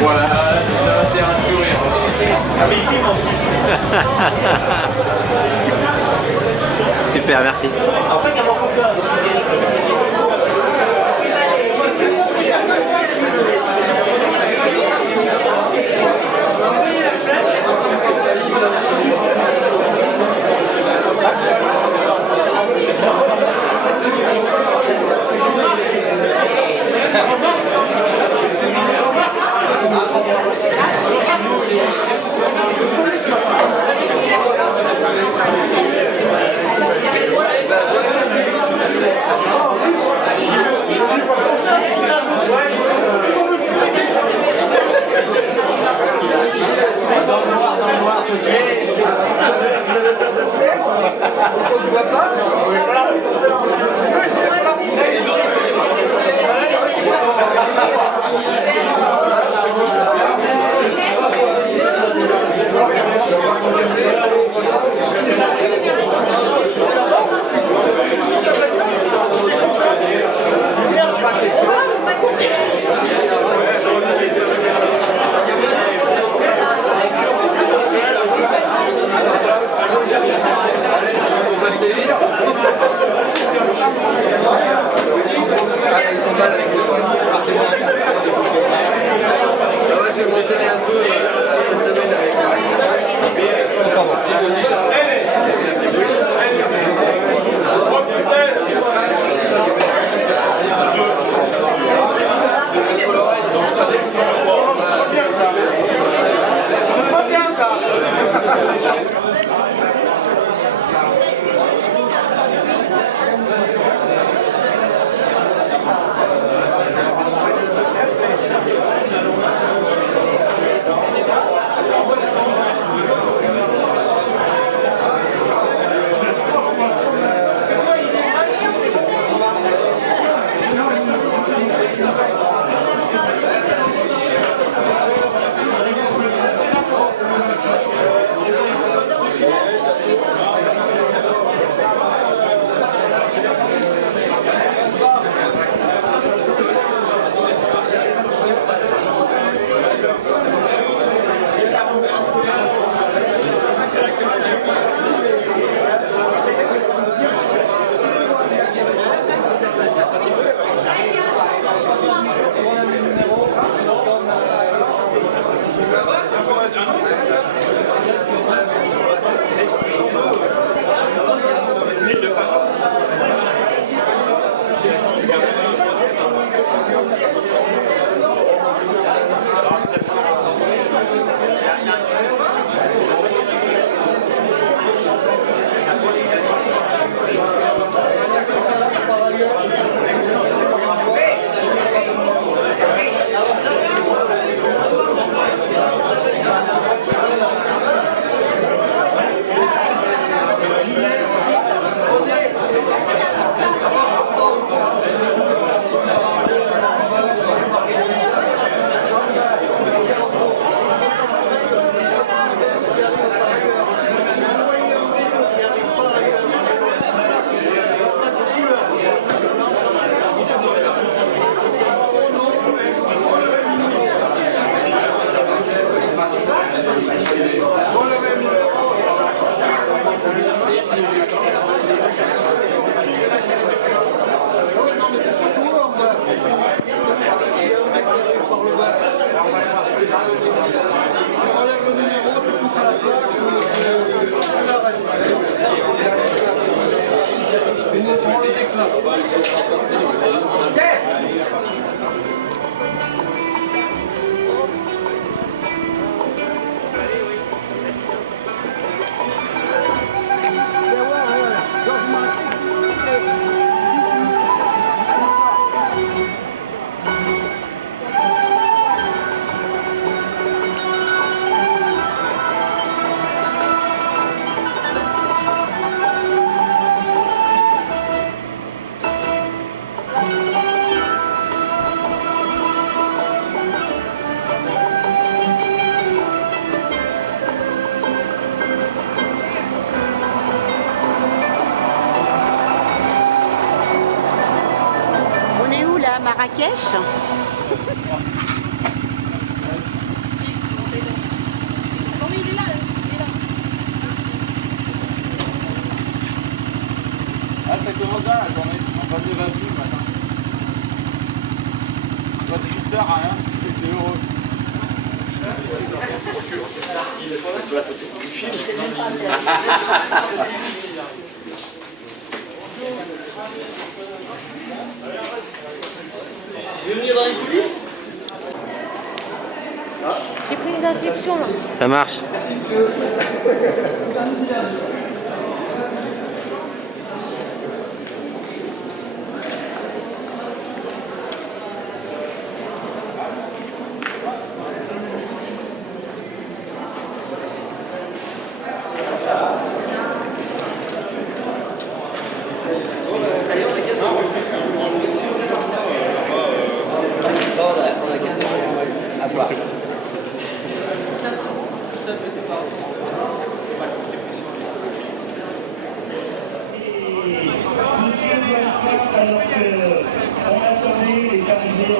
Voilà, ça va faire un sourire. Super, merci. Marrakech. Ah, ça commence bien la journée. On va débattre le matin. Toi, tu sers à rien, tu es heureux. Tu veux venir dans les coulisses? J'ai pris une inscription là. Ça marche. On a 15 € à part. Alors qu'on attendait les arrivées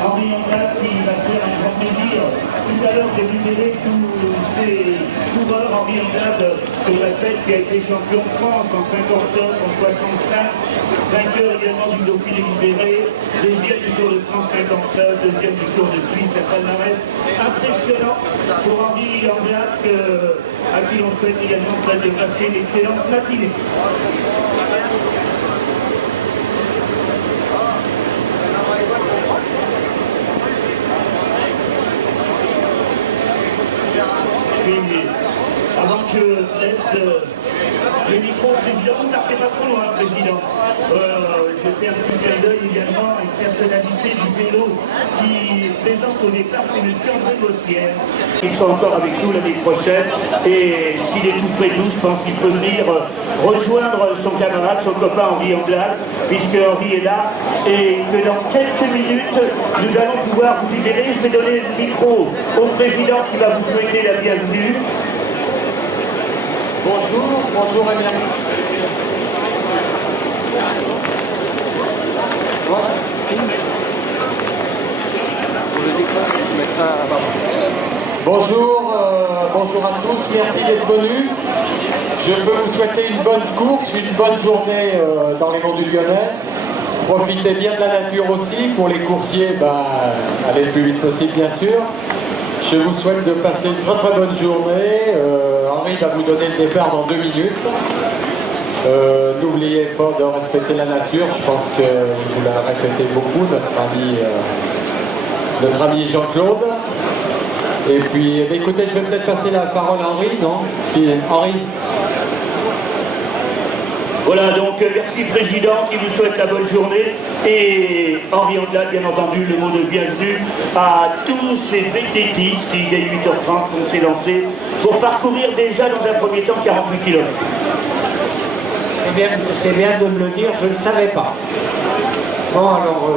Henri Anglade qui va faire un grand plaisir tout à l'heure de libérer tous ces coureurs. Henri Anglade, je le répète, qui a été champion de France en 59, en 65, vainqueur également du Dauphiné libéré, deuxième du Tour de France 59, deuxième du Tour de Suisse, un palmarès impressionnant pour Henri Anglade, à qui on souhaite également de passer une excellente matinée. Avant que je laisse le micro au président, vous ne partez pas trop loin, président. Je fais un petit clin d'œil également à une personnalité du vélo qui présente au départ, c'est M. André Bossière. Il sera encore avec nous l'année prochaine et s'il est tout près de nous, je pense qu'il peut venir rejoindre son camarade, son copain Henri Anglade, puisque Henri est là et que dans quelques minutes, nous allons pouvoir vous libérer. Je vais donner le micro au président qui va vous souhaiter la bienvenue. Bonjour Emile. Bonjour à tous, merci d'être venus. Je peux vous souhaiter une bonne course, une bonne journée dans les monts du Lyonnais. Profitez bien de la nature aussi, pour les coursiers, allez le plus vite possible bien sûr. Je vous souhaite de passer une très bonne journée. Henri va vous donner le départ dans 2 minutes. N'oubliez pas de respecter la nature, je pense que vous l'a répété beaucoup, notre ami Jean-Claude. Et puis, écoutez, je vais peut-être passer la parole à Henri, non? Si, Henri. Voilà, donc merci Président qui vous souhaite la bonne journée et Henri Anglade, bien entendu, le mot de bienvenue à tous ces VTTistes qui, dès 8h30, vont s'élancer pour parcourir déjà dans un premier temps 48 km. C'est bien de me le dire, je ne le savais pas. Bon, alors,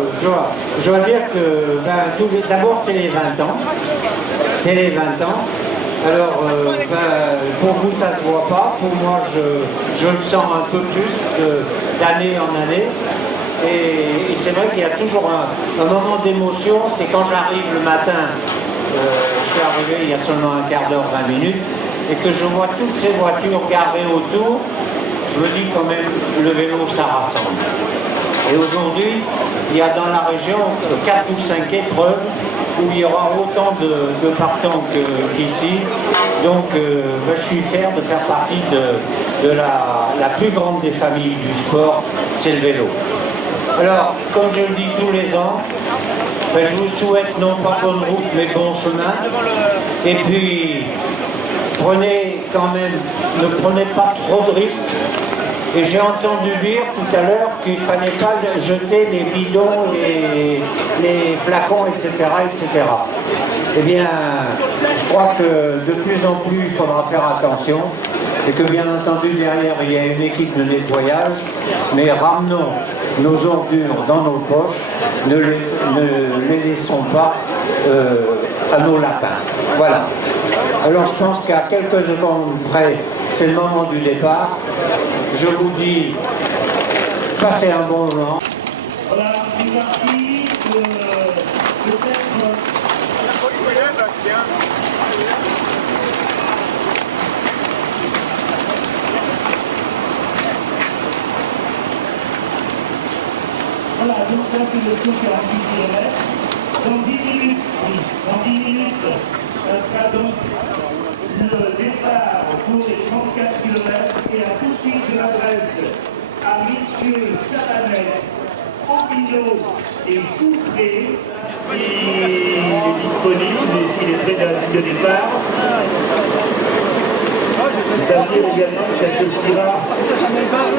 je dois dire que d'abord, c'est les 20 ans. C'est les 20 ans. Alors, pour vous, ça ne se voit pas. Pour moi, je le sens un peu plus d'année en année. Et c'est vrai qu'il y a toujours un moment d'émotion. C'est quand j'arrive le matin, je suis arrivé il y a seulement un quart d'heure, 20 minutes, et que je vois toutes ces voitures garées autour, je me dis quand même, le vélo, ça rassemble. Et aujourd'hui, il y a dans la région 4 ou 5 épreuves où il y aura autant de partants qu'ici. Donc je suis fier de faire partie de la plus grande des familles du sport, c'est le vélo. Alors, comme je le dis tous les ans, je vous souhaite non pas bonne route, mais bon chemin. Et puis, ne prenez pas trop de risques. Et j'ai entendu dire tout à l'heure qu'il ne fallait pas jeter les bidons, les flacons, etc., etc. Eh bien, je crois que de plus en plus, il faudra faire attention. Et que bien entendu, derrière, il y a une équipe de nettoyage. Mais ramenons nos ordures dans nos poches. Ne les laissons pas à nos lapins. Voilà. Alors, je pense qu'à quelques secondes près, c'est le moment du départ. Je vous dis, passez un bon moment. Voilà, c'est parti. Peut-être... une motion 48 km. Dans 10 minutes, oui, dans 10 minutes, ça sera donc le départ pour les 34 km. Et à tout de suite, je m'adresse à messieurs Chabanès, Ambino et Foutré, s'il est disponible et s'il est près de la ligne de départ. C'est-à-dire également que s'associera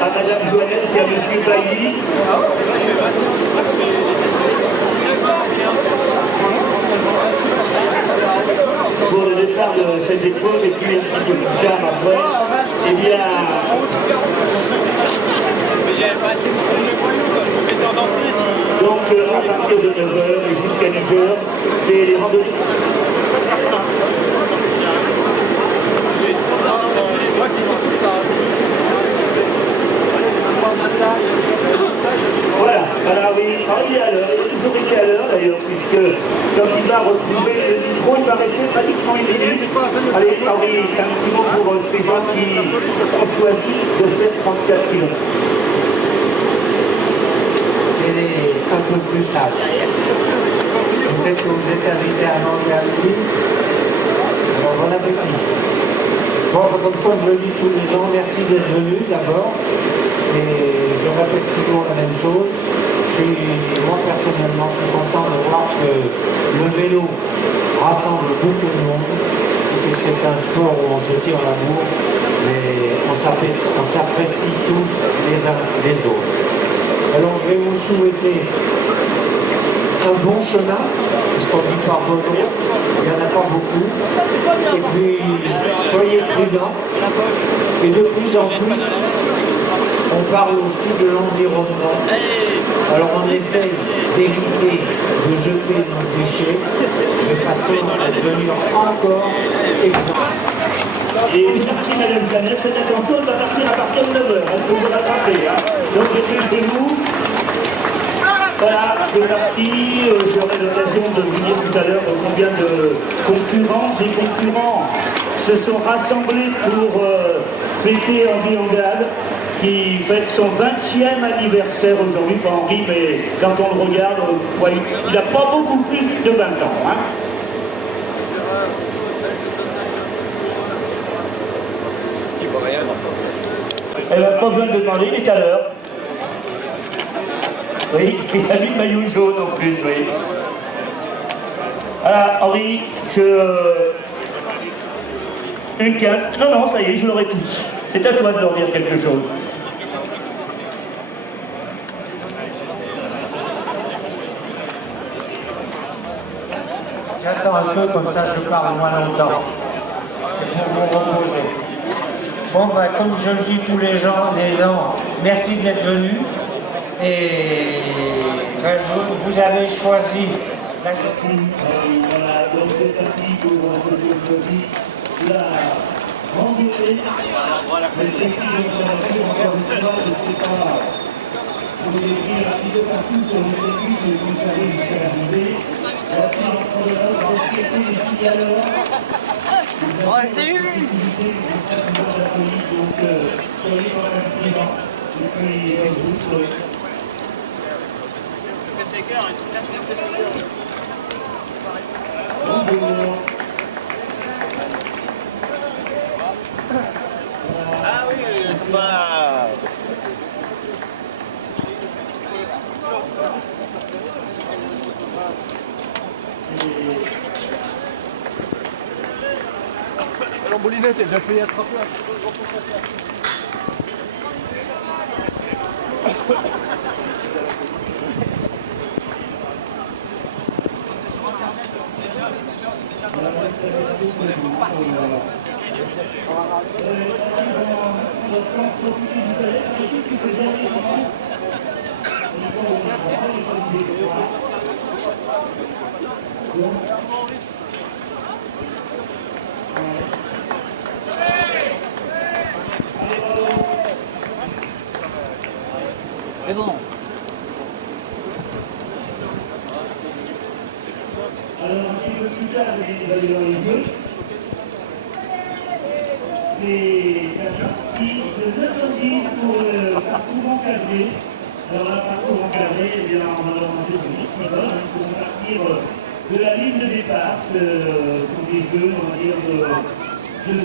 à Madame Joannès et à Monsieur Bailly. Pour le départ de cette épreuve, et puis un petit peu plus tard après, eh bien... Donc à partir de 9h et jusqu'à 10h, c'est les randonnées. Voilà, alors oui, il est à l'heure, il a toujours été à l'heure d'ailleurs, puisque quand il va retrouver le micro, il va rester pratiquement une minute. Allez, Henri, un petit mot pour ces gens qui ont choisi de faire 34 km. C'est un peu plus sage. Peut-être que vous êtes invité à manger à midi. Alors bon appétit. Bon, comme je le dis tous les ans, merci d'être venu d'abord. Et je répète toujours la même chose. Moi personnellement, je suis content de voir que le vélo rassemble beaucoup de monde. Et que c'est un sport où on se tire la bourre, mais on s'apprécie tous les uns les autres. Alors je vais vous souhaiter un bon chemin, parce qu'on dit pas bonne route, il n'y en a pas beaucoup. Et puis soyez prudents. Et de plus en plus, on parle aussi de l'environnement. Alors on essaye d'éviter de jeter nos déchets de façon à devenir encore exemplaire. Et merci Madame Janès, faites attention, elle va partir à partir de 9h, elle peut vous rattraper. Hein. Donc dépêchez-vous. Voilà, c'est parti. J'aurai l'occasion de vous dire tout à l'heure combien de concurrents et concurrents se sont rassemblés pour fêter Henri Angade, qui fête son 20e anniversaire aujourd'hui, pas Henri, mais quand on le regarde, il n'a pas beaucoup plus de 20 ans. Hein. Elle n'a pas besoin de demander, il est à l'heure. Oui, il a mis le maillot jaune en plus, oui. Voilà, Henri, une 15. Non, ça y est, je l'aurai tous. C'est à toi de leur dire quelque chose. J'attends un peu, comme ça je parle moins longtemps. C'est pour vous reposer. Bon, ben, comme je le dis tous les ans, merci d'être venus. Et ben, vous avez choisi la Voilà, donc c'est parti pour aujourd'hui la randonnée. Mais c'est qui donc encore une fois, je ne sais pas, je vous ai pris un petit peu partout sur le circuit que vous savez jusqu'à l'arrivée. Merci l'entraîneur, respectez les filles à l'heure. Oh, je l'ai eu! Donc, soyez dans l'incident. Et puis, bonne route. Bonjour. Ah oui, bah... L'emboulinette est déjà fait attraper. C'est bon. Alors, un petit peu plus tard, vous allez dans les yeux. C'est la partie de 9h10 pour le parcours encadré. Alors là, parcours encadré, eh bien, on va leur demander de rythme qui vont partir de la ligne de départ. Ce sont des jeux, on va dire, de 5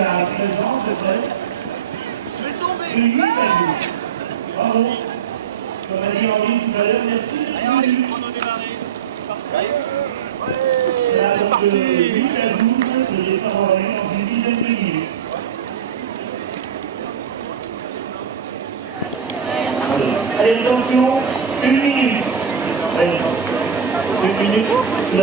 à 13 ans, peut-être. De 8 à 10. Bravo. Comme a dit Henri tout à l'heure, merci. Là, donc, de 8 à 12, le départ aura lieu dans une dizaine de minutes. Allez, attention, 1 minute. Allez, 1 minute. Le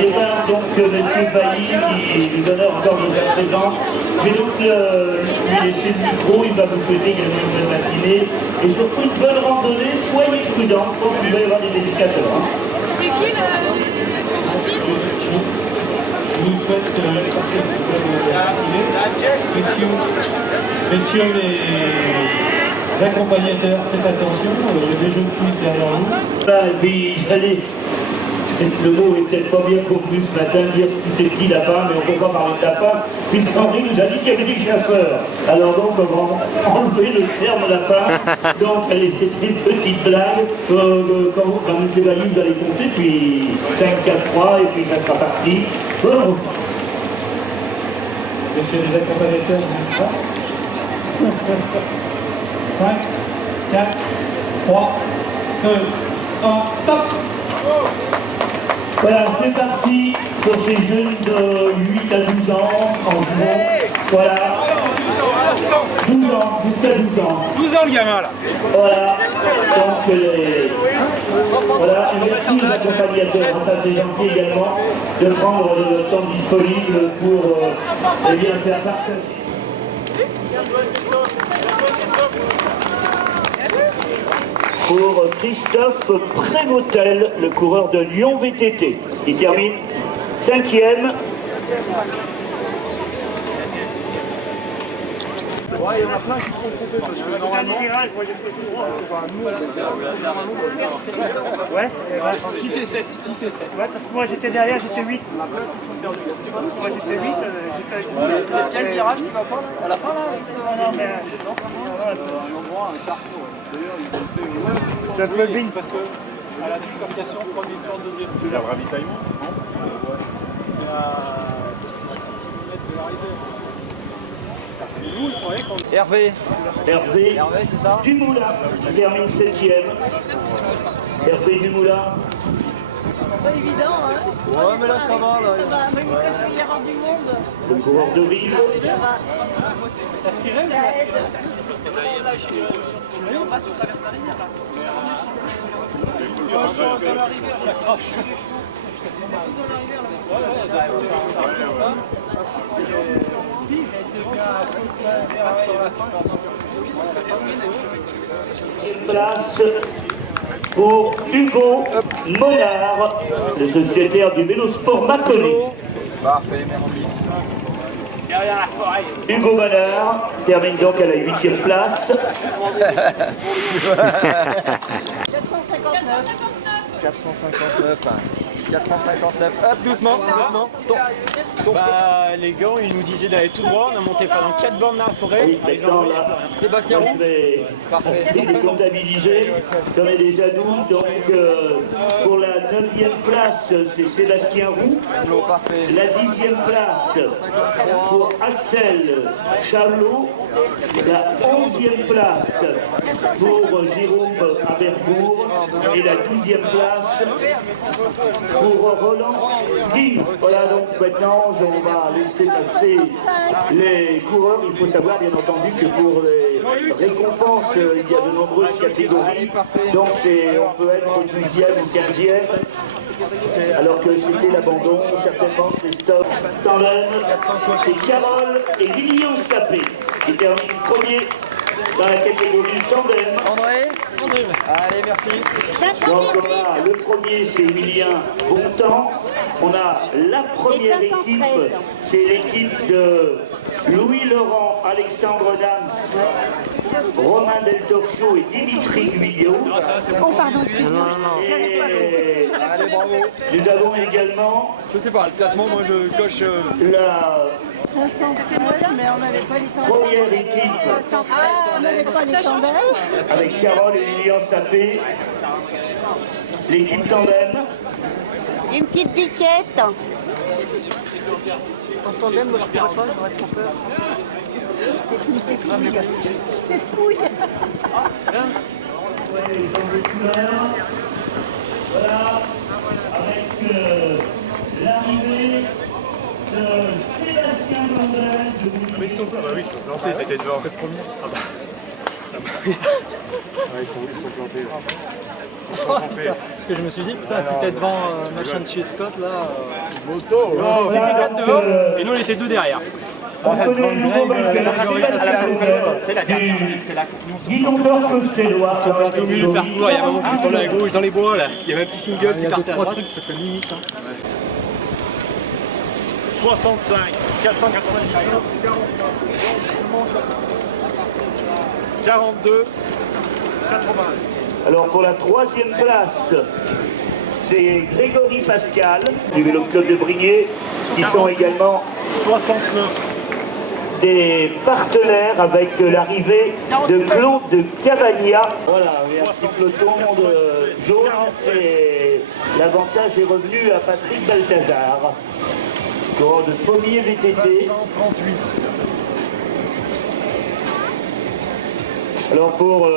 départ donc de M. Bailly qui nous donne encore de sa présence. Je vais donc lui laisser le micro. Il va vous souhaiter également une bonne matinée et surtout une bonne randonnée. Soyez prudents, je pense qu'il va y avoir des éducateurs. Hein. C'est qui le Je vous souhaite passer une bonne matinée. Messieurs les accompagnateurs, faites attention, il y a des jeunes Suisses derrière vous. Et puis, le mot est peut-être pas bien convenu ce matin, dire que c'est petit lapin, mais on ne peut pas parler de lapin, puisqu'Henri nous a dit qu'il y avait des chasseurs. Alors donc, on va enlever le terme lapin. Donc, allez, c'était une petite blague. Quand M. Bailly vous allez compter, puis 5, 4, 3, et puis ça sera parti. Oh. Messieurs les accompagnateurs, vous êtes prêts 5, 4, 3, 2, 1, top! Voilà, c'est parti pour ces jeunes de 8 à 12 ans en juin. Voilà. 12 ans, jusqu'à 12 ans. 12 ans le gamin là. Voilà. Donc voilà, et merci aux accompagnateurs, ça c'est gentil également, de prendre le temps disponible pour eh bien, faire partager. Pour Christophe Prévotel, le coureur de Lyon VTT. Il termine 5e. Ouais, il y en a plein qui seront comptés parce que normalement. Ouais, 6 et 7. 6 et 7. ouais, parce que moi j'étais derrière, j'étais 8. Moi j'étais 8, j'étais avec vous. C'est quel virage tu vas prendre à la fin là? Non, mais. Ça peut bien parce que à la bifurcation, premier tour, deuxième tour. C'est un ravitaillement, non? C'est à 6 km de l'arrivée. Hervé. Hervé c'est ça? Dumoulin, qui termine 7e. Hervé Dumoulin. Pas évident, hein. Ouais, mais là ça va. Là. Ça va, même quand il y aura du monde, Le coureur de Rive. ça va. Ça aide. Ça crache. Place pour Hugo Monard, le sociétaire du Vélosport Mâconnais. Parfait, merci. Hugo Monard termine donc à la 8e place. 459. 459. Hop, doucement, doucement. Bah, les gars, ils nous disaient d'aller tout droit. On a monté pendant 4 bornes dans la forêt. Oui, maintenant, là, Sébastien je Roux. vais les comptabiliser. J'en ai déjà 12. Donc, pour la 9e place, c'est Sébastien Roux. Parfait. La 10e place pour Axel Chalot. La 11e place pour Jérôme Aberbourg. Et la 12e place pour Roland Guine. Voilà, donc maintenant, on va laisser passer les coureurs. Il faut savoir, bien entendu, que pour les récompenses, il y a de nombreuses catégories. Donc, on peut être 12e ou 15e. Alors que c'était l'abandon, certainement, Christophe Tandem. C'est Carole et Lilian Sapé qui terminent premier dans la catégorie tandem. André. Allez, merci. Donc on a le premier, c'est Emilien Bontemps. On a la première équipe, c'est l'équipe de Louis-Laurent, Alexandre Nams, Romain Del Torchot et Dimitri Guyot. Oh, pardon, excuse-moi. Et Allez, bravo. nous avons également Je sais pas, le classement, moi je coche. la mais on n'avait pas les chandelles. Première équipe On n'avait pas les chandelles. avec Carole et Lilian Sapé. L'équipe tandem. Une petite biquette. En tandem, moi je pourrais pas, j'aurais trop peur. C'est fouille. Voilà, avec l'arrivée de Sébastien Blondel. Mais ils sont plantés, c'était devant. Ils sont plantés. Parce que je me suis dit, putain, c'était devant machin de chez Scott là. Moto. C'était 4 devant et nous on était 2 derrière. On connaît le nouveau vainqueur, Sébastien Blondel. Guidon d'or Costellois. Ils sont plantés au milieu du parcours, il y a un moment qui prend la gauche dans les bois là. Il y avait un petit single qui partait à droite. Ça fait limite. 65, 495, 42, 80. Alors pour la 3e place, c'est Grégory Pascal du Vélo Club de Brignais, qui sont également 69. des partenaires avec l'arrivée de Claude de Cavagna. Voilà, il y a un petit peloton de jaune et l'avantage est revenu à Patrick Balthazar. Coureur de pommier VTT. 538. Alors pour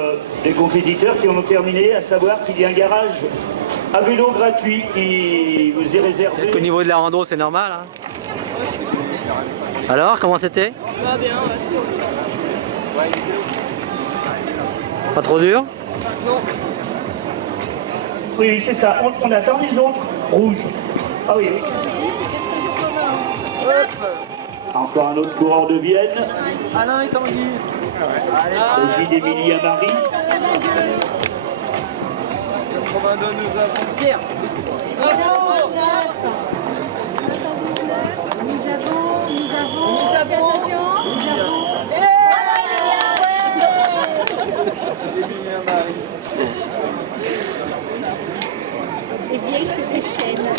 les compétiteurs qui en ont terminé, à savoir qu'il y a un garage à vélo gratuit qui vous est réservé. Peut-être qu'au niveau de la rando, c'est normal. Hein. Alors, comment c'était? Va bien, ouais. Pas trop dur? Non. Oui, c'est ça. On attend les autres rouges. Ah oui. Encore un autre coureur de Vienne. Alain et Tanguy. Régis d'Émilie Marie. 82, nous avons Pierre. Les vieilles se déchaînent.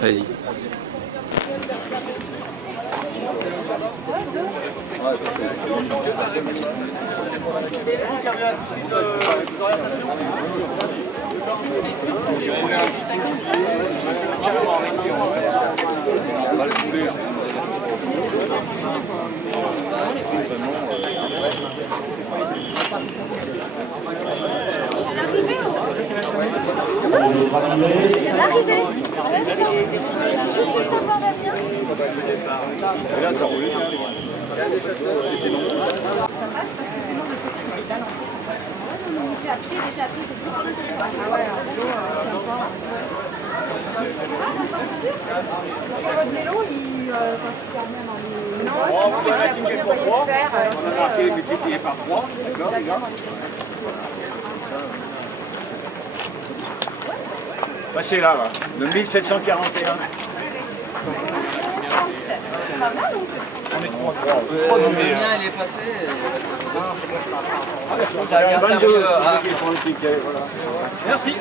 Vas-y. Votre vélo, il quand il termine dans les... Non, On va mettre une pour 3. On a marqué multiplié par 3. D'accord, les gars? Passez là, le 1741. On est 3. Le mien, il est passé. T'as gardé 22. un Merci.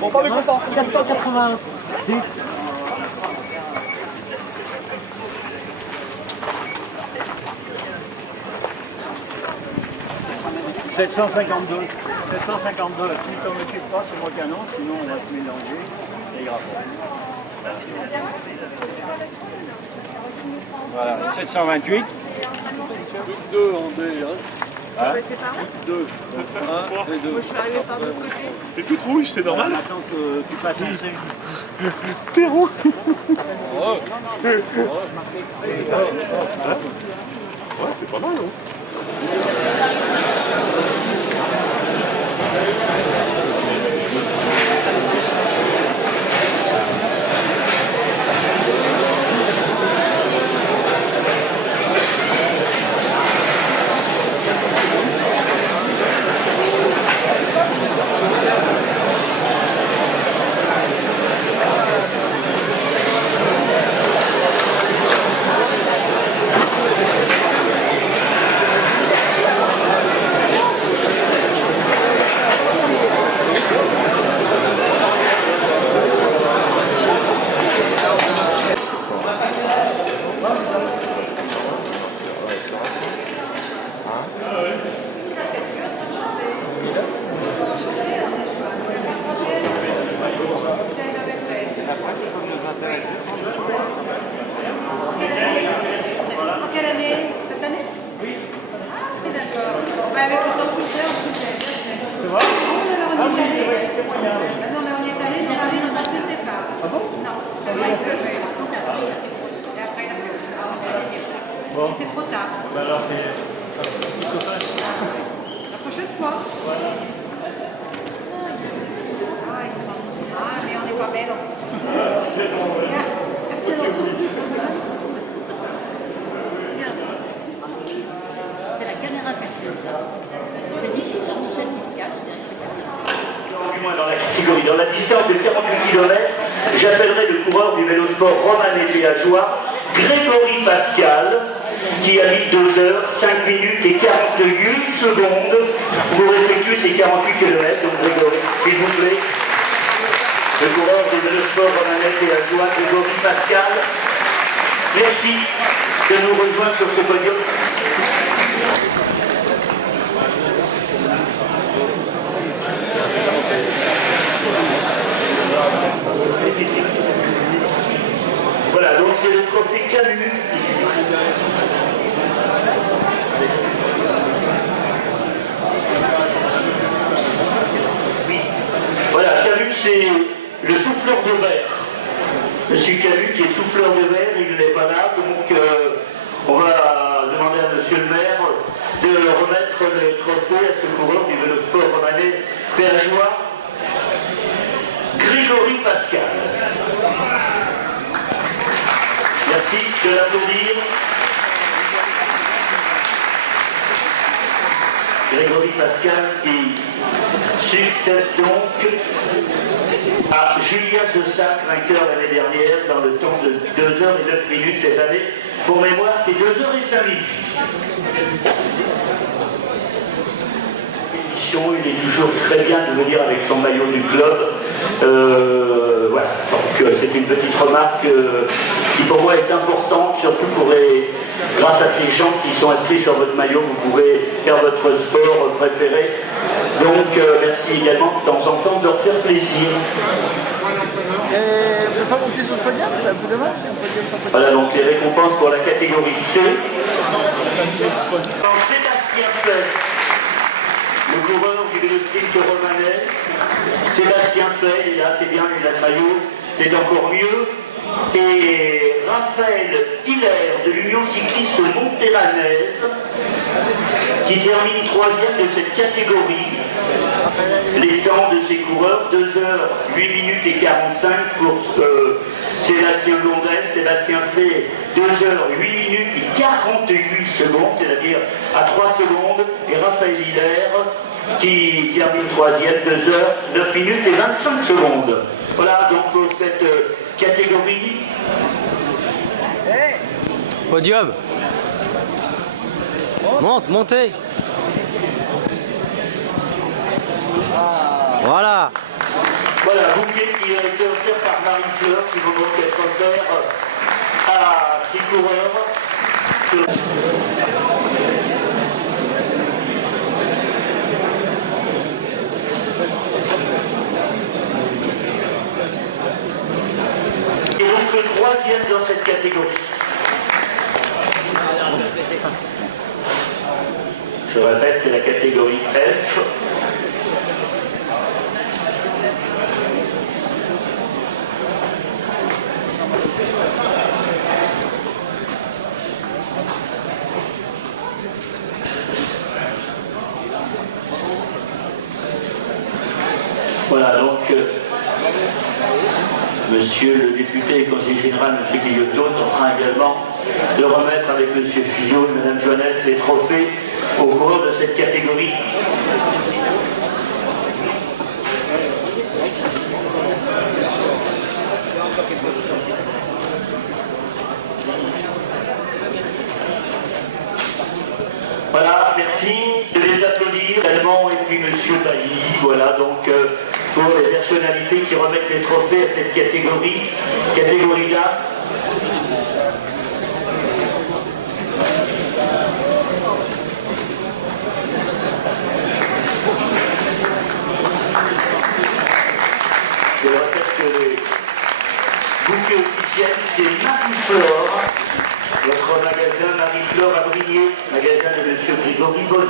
Bon, pas mécontent, 480. 752. 752. Si t'en occupes pas, c'est moi qui annonce, sinon on va se mélanger. C'est grave. Voilà, 728. 2 en D. Hein. C'est pareil. 2. 1 et 2. Moi je suis arrivé par l'autre côté. T'es toute rouge, c'est normal. Attends que tu passes ici. T'es rouge. Ouais, c'est pas mal, non? C'était trop tard. Alors, La prochaine fois. Ah, mais on n'est pas belle. Tiens, c'est la caméra cachée, ça. C'est Michel qui se cache derrière. Du moins dans la catégorie. Dans la distance de 48 km, j'appellerai le coureur du vélosport romanais péageois, Grégory Pascal, qui a mis 2 heures, 5 minutes et 48 secondes pour effectuer ces 48 km. Donc Grégory, s'il vous plaît, le coureur du vélosport romanais péageois, Grégory Pascal, merci de nous rejoindre sur ce podium. Voilà, donc c'est le trophée Camus. Oui. Voilà, Camus, c'est le souffleur de verre. Monsieur Camus qui est souffleur de verre, il n'est pas là, donc on va demander à monsieur le maire de remettre le trophée à ce coureur du vélosport romanais péageois, Grégory Pascal. Merci de l'applaudir. Grégory Pascal qui succède donc à Julien Zessac, vainqueur l'année dernière dans le temps de 2 heures et 9 minutes cette année. Pour mémoire, c'est 2 heures et 5 minutes. Il est toujours très bien de venir avec son maillot du club. Voilà, donc c'est une petite remarque qui pour moi est importante, surtout grâce à ces gens qui sont inscrits sur votre maillot, vous pourrez faire votre sport préféré. Donc merci également de temps en temps de leur faire plaisir. Vous ne pas monter sur le podium, ça vous demande? Voilà donc les récompenses pour la catégorie C. Sébastien Fay, le coureur du vélosprint romanais. Sébastien Fay, il est là, c'est bien, il a le maillot, c'est encore mieux. Et Raphaël Hilaire de l'Union cycliste monteranaise, qui termine 3e de cette catégorie. Les temps de ces coureurs, 2 heures, 8 minutes et 45 pour Sébastien Blondel. Sébastien Fay, 2 heures, 8 minutes et 48 secondes, c'est-à-dire à 3 secondes. Et Raphaël Hilaire, qui termine 3e, 2 heures, 9 minutes et 25 secondes. Voilà donc pour cette catégorie. Podium. Montez. Voilà. Voilà, bouquet qui a été offert par Marie-Fleur, qui va donc être offert à ces coureurs. Et donc le 3e dans cette catégorie. Je répète, c'est la catégorie F. Voilà, donc, monsieur le député et conseiller général, monsieur Guillotot, est en train également de remettre avec monsieur Fillot et madame Joannès les trophées au cours de cette catégorie. Voilà, merci de les applaudir également, et puis monsieur Bailly, voilà, donc pour les personnalités qui remettent les trophées à cette catégorie-là. Je répète que le bouquet officiel, c'est Marie-Flore. Votre magasin Marie-Flore à Briey, magasin de monsieur Grégory Bonnet.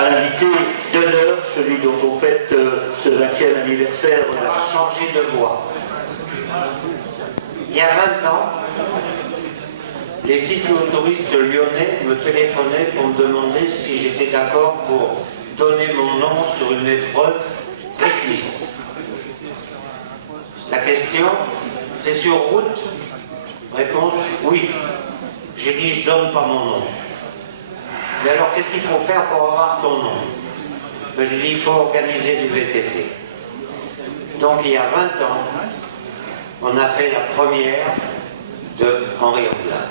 à l'invité d'honneur, celui dont on fête ce 20e anniversaire. Ça va changer de voix. Il y a 20 ans, les cyclotouristes lyonnais me téléphonaient pour me demander si j'étais d'accord pour donner mon nom sur une épreuve cycliste. La question, c'est sur route? Réponse, oui. J'ai dit, je donne pas mon nom. Mais alors, qu'est-ce qu'il faut faire pour avoir ton nom? Ben, je dis, il faut organiser du VTT. Donc, il y a 20 ans, on a fait la première de Henri Anglade.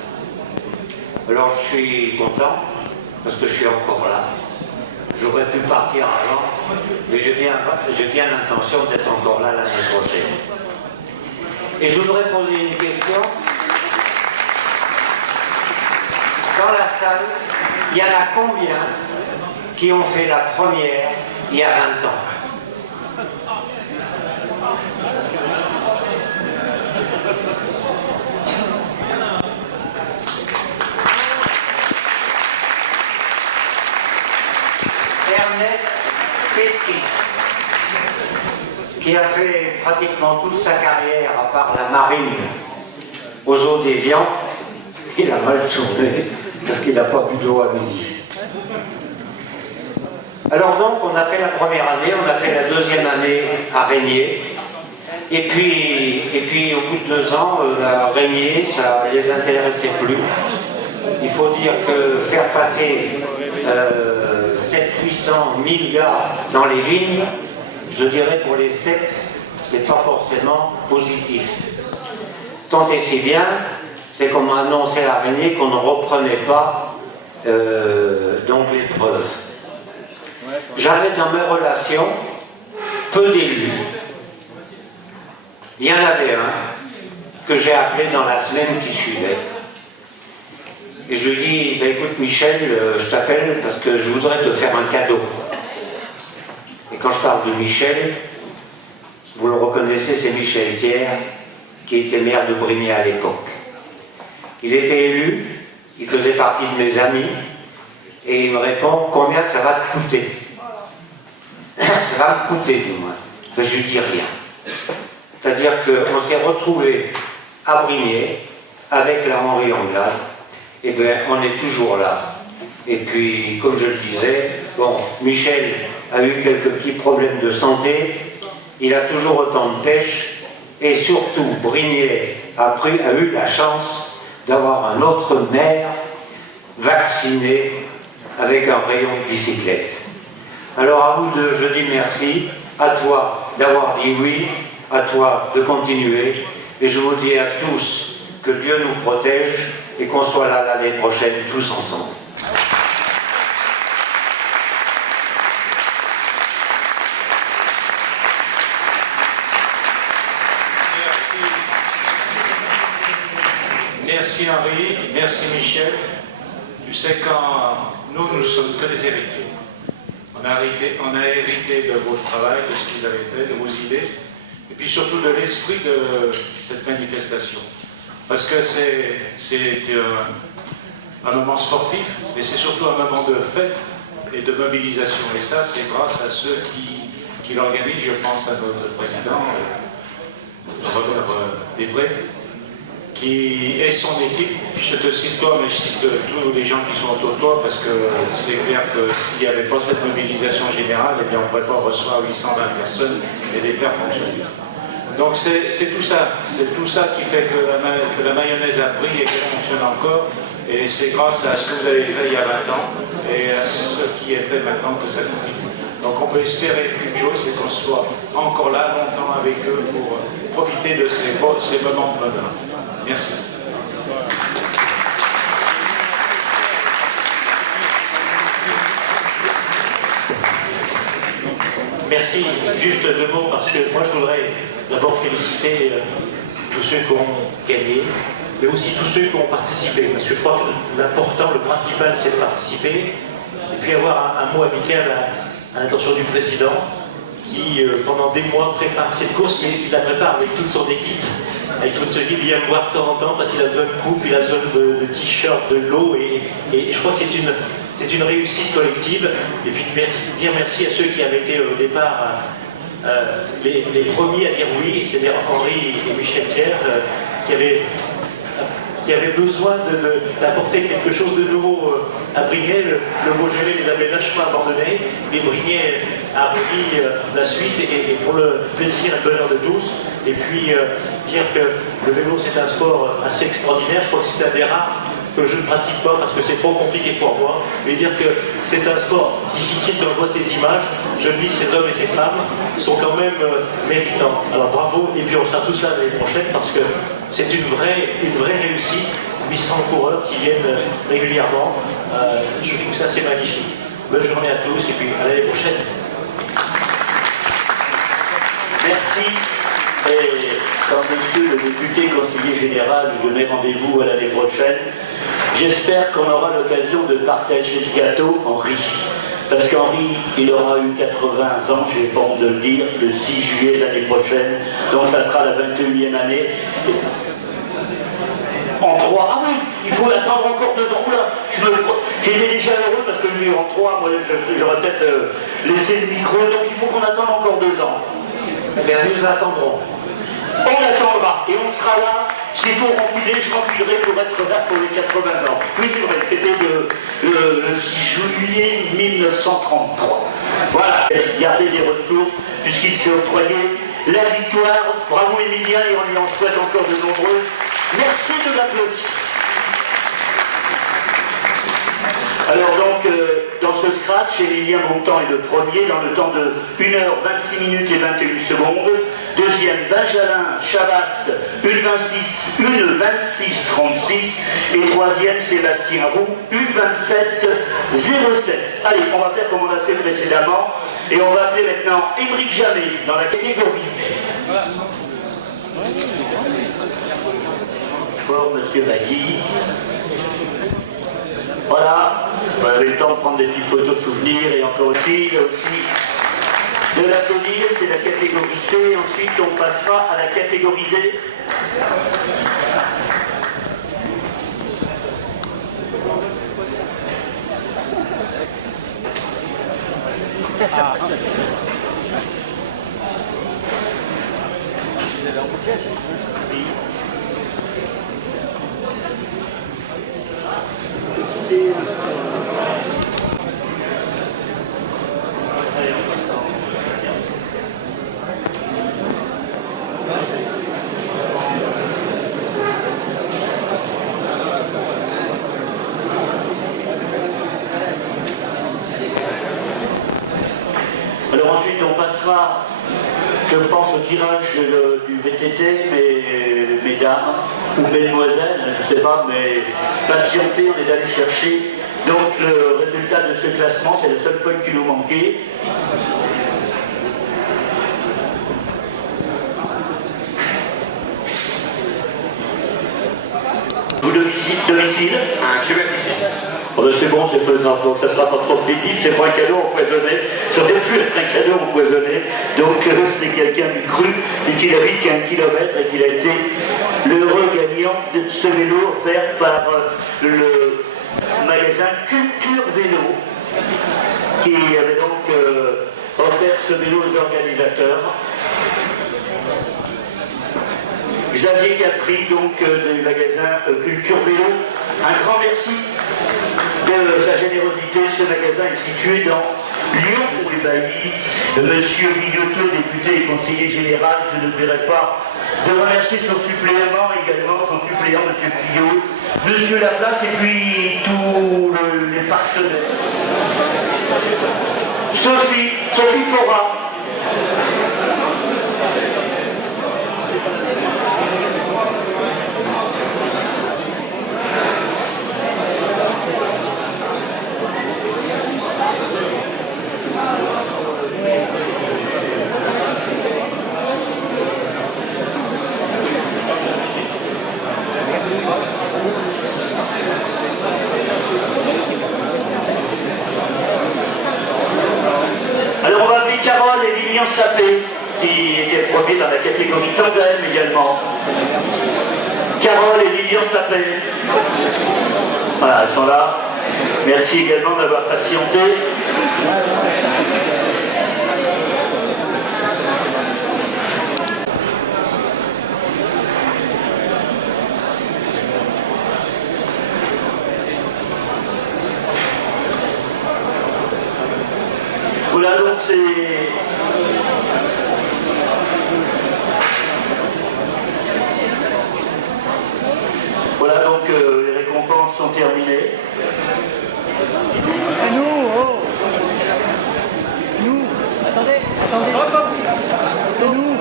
Alors, je suis content, parce que je suis encore là. J'aurais pu partir avant, mais j'ai bien l'intention d'être encore là l'année prochaine. Et je voudrais poser une question. Dans la salle, il y en a combien qui ont fait la première il y a 20 ans? Ernest Petri, qui a fait pratiquement toute sa carrière, à part la marine, aux eaux d'Évian, il a mal tourné parce qu'il n'a pas bu d'eau à midi. Alors donc, on a fait la première année, on a fait la deuxième année à Régnier, et puis au bout de 2 ans, à Régnier, ça ne les intéressait plus. Il faut dire que faire passer 700-800 000 gars dans les vignes, je dirais pour les 7, c'est pas forcément positif. Tant et si bien, c'est qu'on m'a annoncé à Régnier qu'on ne reprenait pas donc l'épreuve. J'avais dans mes relations peu d'élus. Il y en avait un que j'ai appelé dans la semaine qui suivait. Et je lui dis, ben écoute Michel, je t'appelle parce que je voudrais te faire un cadeau. Et quand je parle de Michel, vous le reconnaissez, c'est Michel Thiers, qui était maire de Brigné à l'époque. Il était élu, il faisait partie de mes amis, et il me répond, combien ça va te coûter? Ça va me coûter, du moins. Mais je lui dis rien. C'est-à-dire qu'on s'est retrouvés à Brigné, avec la Henri Anglade, et bien on est toujours là. Et puis, comme je le disais, bon, Michel a eu quelques petits problèmes de santé, il a toujours autant de pêche, et surtout, Brigné a eu la chance d'avoir un autre maire vacciné avec un rayon de bicyclette. Alors à vous deux, je dis merci, à toi d'avoir dit oui, à toi de continuer, et je vous dis à tous que Dieu nous protège et qu'on soit là l'année prochaine tous ensemble. Merci Henri, merci Michel. Tu sais, quand nous sommes que des héritiers. On a hérité de votre travail, de ce que vous avez fait, de vos idées, et puis surtout de l'esprit de cette manifestation. Parce que c'est un moment sportif, mais c'est surtout un moment de fête et de mobilisation. Et ça, c'est grâce à ceux qui l'organisent. Je pense à notre président, Robert Desbré, qui est son équipe. Je te cite toi, mais je cite tous les gens qui sont autour de toi, parce que c'est clair que s'il n'y avait pas cette mobilisation générale, eh bien on ne pourrait pas recevoir 820 personnes et les faire fonctionner. Donc c'est tout ça qui fait que la mayonnaise a pris et qu'elle fonctionne encore, et c'est grâce à ce que vous avez fait il y a 20 ans et à ce qui est fait maintenant que ça continue. Donc on peut espérer qu'une chose, c'est qu'on soit encore là longtemps avec eux pour profiter de ces moments de bonheur. Merci. Merci. Juste 2 mots, parce que moi je voudrais d'abord féliciter tous ceux qui ont gagné, mais aussi tous ceux qui ont participé, parce que je crois que l'important, le principal, c'est de participer, et puis avoir un mot amical à l'intention du président, qui pendant des mois prépare cette course, mais il la prépare avec toute son équipe, avec toute son équipe. Il vient me voir de temps en temps parce qu'il a besoin de coupe, il a besoin de t-shirt, de l'eau, et je crois que c'est une réussite collective. Et puis dire merci à ceux qui avaient été au départ les premiers à dire oui, c'est-à-dire Henri et Michel Pierre, qui avaient besoin d'apporter quelque chose de nouveau à Brignais. Le Beaujolais les avait vachement abandonnés, et Brignais a pris la suite, et pour le plaisir et le bonheur de tous. Et puis dire que le vélo c'est un sport assez extraordinaire. Je crois que c'est un des rares que je ne pratique pas parce que c'est trop compliqué pour moi, mais dire que c'est un sport difficile. Quand je vois ces images, je me dis ces hommes et ces femmes sont quand même méritants. Alors bravo, et puis on sera tous là l'année prochaine parce que c'est une vraie réussite. 800 coureurs qui viennent régulièrement. Je trouve ça c'est magnifique. Bonne journée à tous et puis à l'année prochaine. Merci. Et quand monsieur le député conseiller général nous donnait rendez-vous à l'année prochaine, j'espère qu'on aura l'occasion de partager le gâteau, Henri. Parce qu'Henri, il aura eu 80 ans, j'ai pas honte de le dire, le 6 juillet de l'année prochaine. Donc ça sera la 21e année. En 3, ah oui, il faut attendre encore 2 ans. Oula, j'étais déjà heureux parce que je dis en 3, moi j'aurais peut-être laissé le micro, donc il faut qu'on attende encore 2 ans. Eh bien, nous attendrons. On attendra et on sera là. S'il faut remplir, je remplirai pour être là pour les 80 ans. Oui, c'est vrai, c'était le 6 juillet 1933. Voilà, garder des ressources puisqu'il s'est octroyé la victoire. Bravo Emilien et on lui en souhaite encore de nombreuses. Merci de l'applaudir. Alors donc, dans ce scratch, Emilien Bontemps est le premier dans le temps de 1h26 minutes et 21 secondes. Deuxième, Benjamin Chavas, 1h26.36. Et troisième, Sébastien Roux, 1h27.07. Allez, on va faire comme on a fait précédemment. Et on va appeler maintenant Émeric Jamet dans la catégorie. Fort, monsieur Bailly. Voilà, vous avez le temps de prendre des petites photos souvenirs et encore aussi de l'applaudir, c'est la catégorie C. Ensuite, on passera à la catégorie D. Alors ensuite on passera, je pense, au tirage du VTT, mesdames ou mesdemoiselles, je ne sais pas, mais patientez, on est allé chercher donc le résultat de ce classement, c'est la seule feuille qui nous manquait. Vous domicile Un kilomètre ici. Oh ben c'est bon, c'est faisable, donc ça ne sera pas trop pénible, c'est pas un cadeau empoisonné, ça aurait pu être un cadeau empoisonné, donc c'est quelqu'un du cru et qu'il habite qu'à 1 kilomètre et qu'il a été l'heureux gagnant de ce vélo offert par le magasin Culture Vélo, qui avait donc offert ce vélo aux organisateurs. Xavier Catry, donc du magasin Culture Vélo, un grand merci de sa générosité. Ce magasin est situé dans Lyon-les-Bailly. Monsieur Guillotot, député et conseiller général, je n'oublierai pas de remercier son suppléant également, son suppléant, Monsieur Fillot, Monsieur Laplace et puis tous les partenaires. Sophie Fora. Alors on va appeler Carole et Lilian Sapé, qui étaient premiers dans la catégorie tandem également. Carole et Lilian Sapé. Voilà, elles sont là. Merci également d'avoir patienté. Voilà donc c'est... Voilà donc les récompenses sont terminées. Et nous, oh. Nous, attendez. Et nous.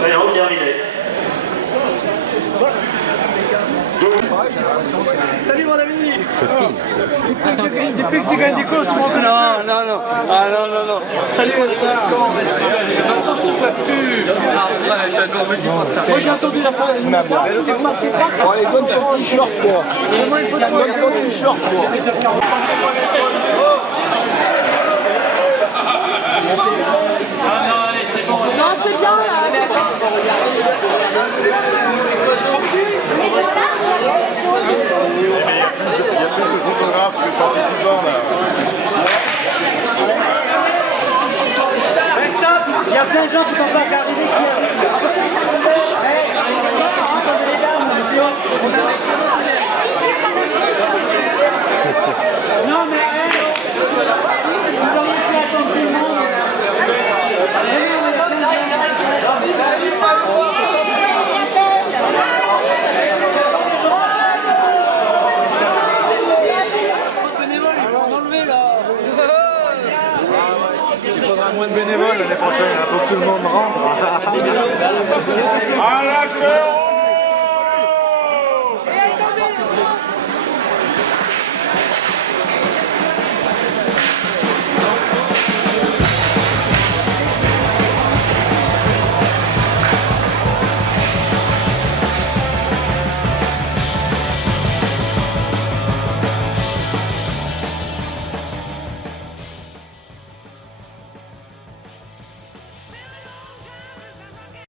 Maintenant terminé. Salut mon ami. Depuis que tu gagnes des courses, tu m'en connais. Non. Ah non. Salut mon ami. Maintenant je te vois plus. Moi j'ai entendu la fin de l'histoire. Allez, donne ton t-shirt, toi. Donne ton t-shirt, toi. Non, c'est bien là. Il y a plus de photographes que de participants là. Il y a plein de gens qui sont pas arrivés qui non mais vous auriez pu attendre tout le monde. Il faudra moins de bénévoles l'année prochaine, il faut que tout le monde rentre. À la